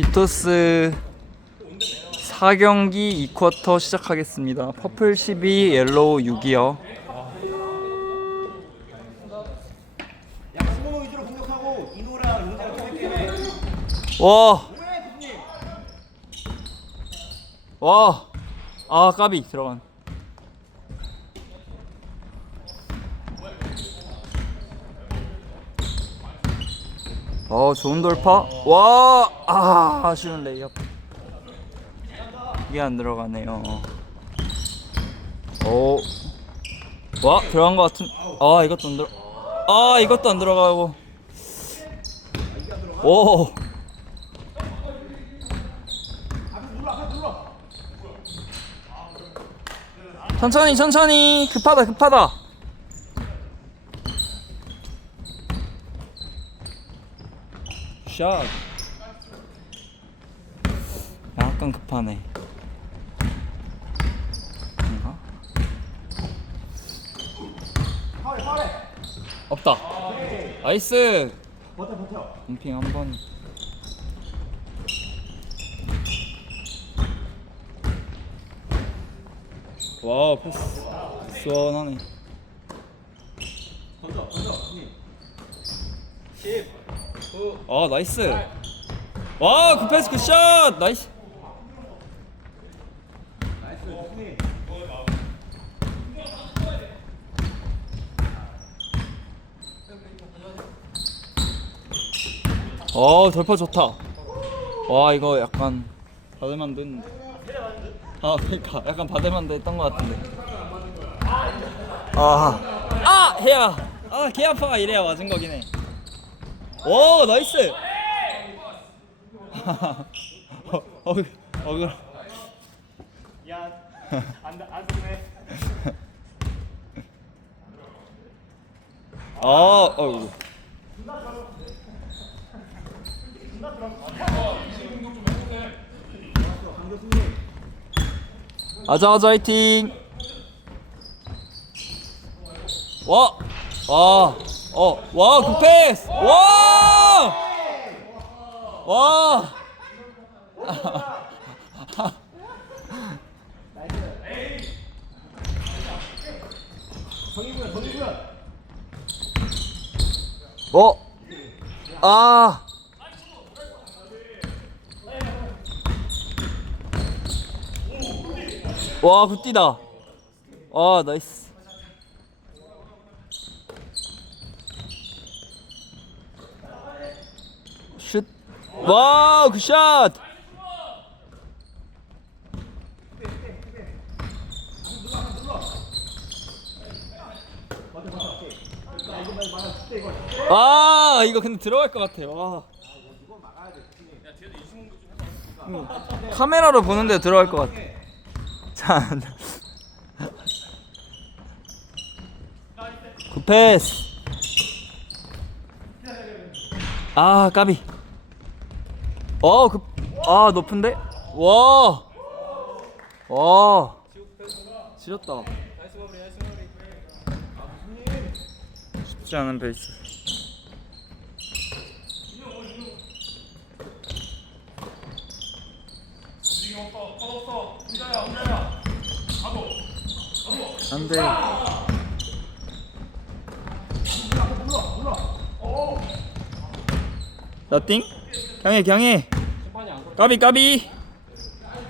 비토스 4경기 2쿼터 시작하겠습니다. 퍼플 12, 옐로우 6이요. 야, 스모너 위주로 공격하고 이노랑 용재가 계속 게임해. 와? 와, 아 까비 들어간. 어 좋은 돌파. 와, 아 아쉬운 레이업. 이게 안 들어가네요. 오, 와 들어간 것 같은. 아 이것도 안 들어. 아 이것도 안 들어가고. 오. 천천히 천천히 급하다 급하다 샷. 약간 급하네. 뭔가? 없다. 나이스! 버텨, 버텨. 공핑 한번. 와우 패스. 시원하네. 던져, 던져, 교수님. 10, 9, 아 나이스. 와 굿패스 굿샷. 나이스. 어 돌파 좋다. 와 이거 약간 받을만 듯아 그니까 약간 받을만 듯 했던 것 같은데. 아아 해야. 아개 아파 이래야 맞은 거긴 해 오 나이스 어, 어, 어, 그. 아, 교수님. 아자 아자 화이팅. 와, 와, 어, 와, 굿 패스. 와, 와. 정의구현. 어, 아. 와, 굿디다. 아, 나이스. 슛. 와, 굿샷. 아, 이거 근데 들어갈 것 같아. 와. 응, 카메라로 보는데 들어갈 것 같아. 자. 굿패스. 아, 까비. 어, 급. 아, 높은데? 와. 와. 지렸다. 쉽지 않은 베이스. 안 돼. 나띵? 경해 경해. 까비 까비.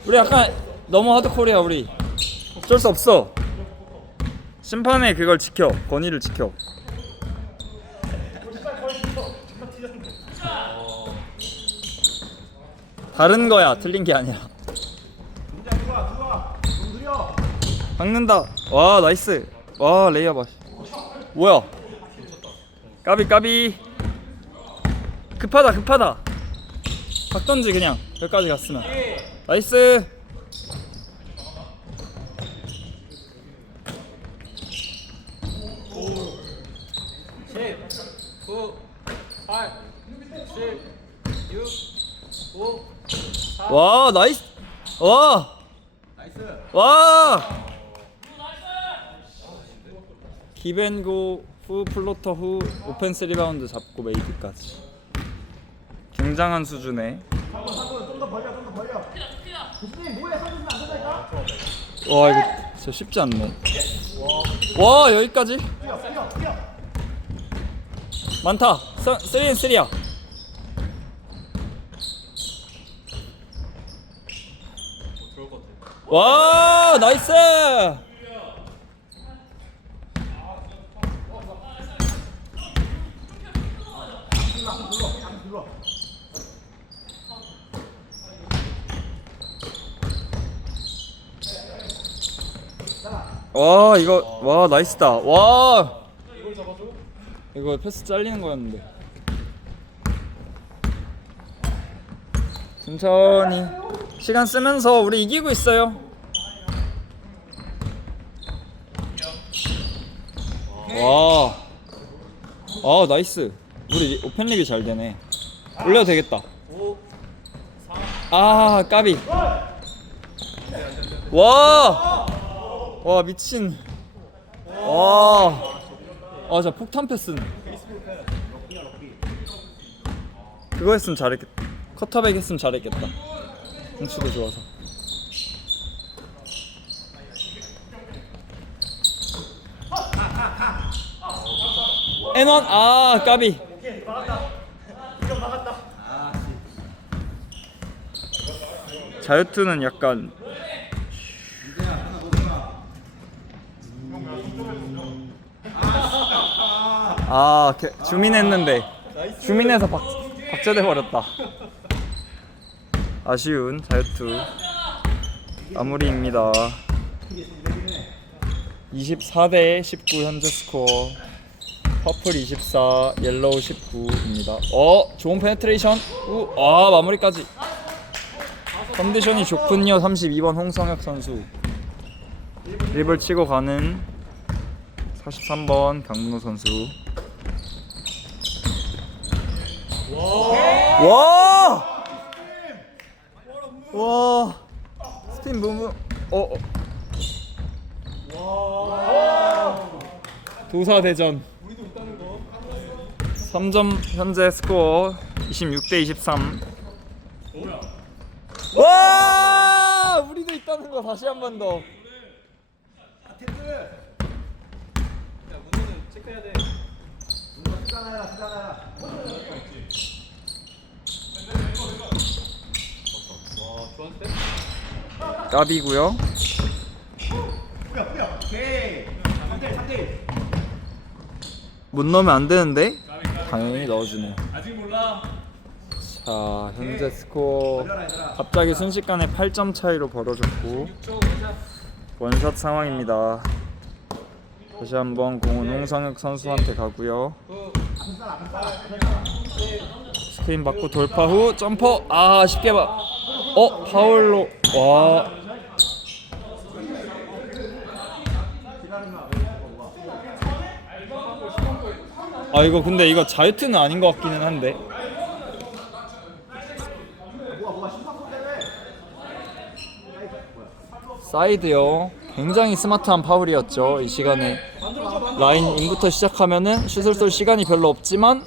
우리 약간 너무 하드코리야 우리. 어쩔 수 없어. 심판의 그걸 지켜. 권위를 지켜. 다른 거야. 틀린 게 느려. 박는다. 와 나이스. 와 레이어 봐. 뭐야? 까비 까비. 급하다 급하다. 박던지 그냥 여기까지 갔으면. 나이스. 와 나이스. 와. 와. 기벤고 후 플로터 후 오펜스 리바운드 잡고 메이드까지. 굉장한 수준의 와 이거 진짜 쉽지 않네. 와 여기까지 많다. 서, 3인 3야. 와 나이스. 와 이거 와 나이스다 와 이거 패스 잘리는 거였는데 천천히 시간 쓰면서 우리 이기고 있어요 와, 아 나이스. 우리 오펜립이 잘 되네. 올려도 되겠다. 아 까비. 와, 와 미친. 와, 아 진짜 폭탄 패스. 그거 했으면 잘했겠다. 커터백 했으면 잘했겠다. 공치도 좋아서. N1 아 까비. 자유투는 약간 아 개- 주민했는데. 주민해서 박, 박제돼 버렸다. 아쉬운 자유투. 마무리입니다. 24대 19 현재 스코어. 퍼플 24 옐로우 19입니다. 어 좋은 페네트레이션. 우, 아 마무리까지. 컨디션이 좋군요. 32번 홍성혁 선수. 드립을 치고 가는 43번 강문호 선수 와! 와! 스팀 무무 어, 어. 도사 대전 3점 현재 스코어 26대 23 와! 우리도 있다는 거 다시 한 번 더. 수단하라 수단하라 까비고요. 뿌려 뿌려 오케이 3대 3대 못 넣으면 안 되는데 당연히 넣어주네. 아직 몰라. 자 현재 스코어 갑자기 순식간에 8점 차이로 벌어졌고 원샷 상황입니다. 다시 한번 공은 홍상혁 선수한테 가고요. 스크린 받고 돌파 후 점퍼 아 쉽게 봐. 어 파울로 와. 아 이거 근데 이거 자유투는 아닌 것 같기는 한데. 사이드요. 굉장히 스마트한 파울이었죠. 이 시간에 라인 인부터 시작하면은 슛을 쏠 시간이 별로 없지만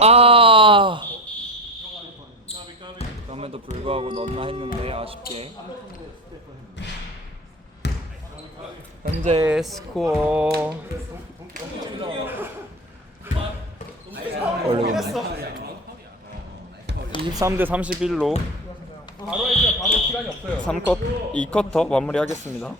아 그럼에도 불구하고 넣나 했는데 아쉽게 현재 스코어 올리겠네. 23대 31로 바로 해줘요 바로 시간이 없어요. 3컷 2컷터 마무리하겠습니다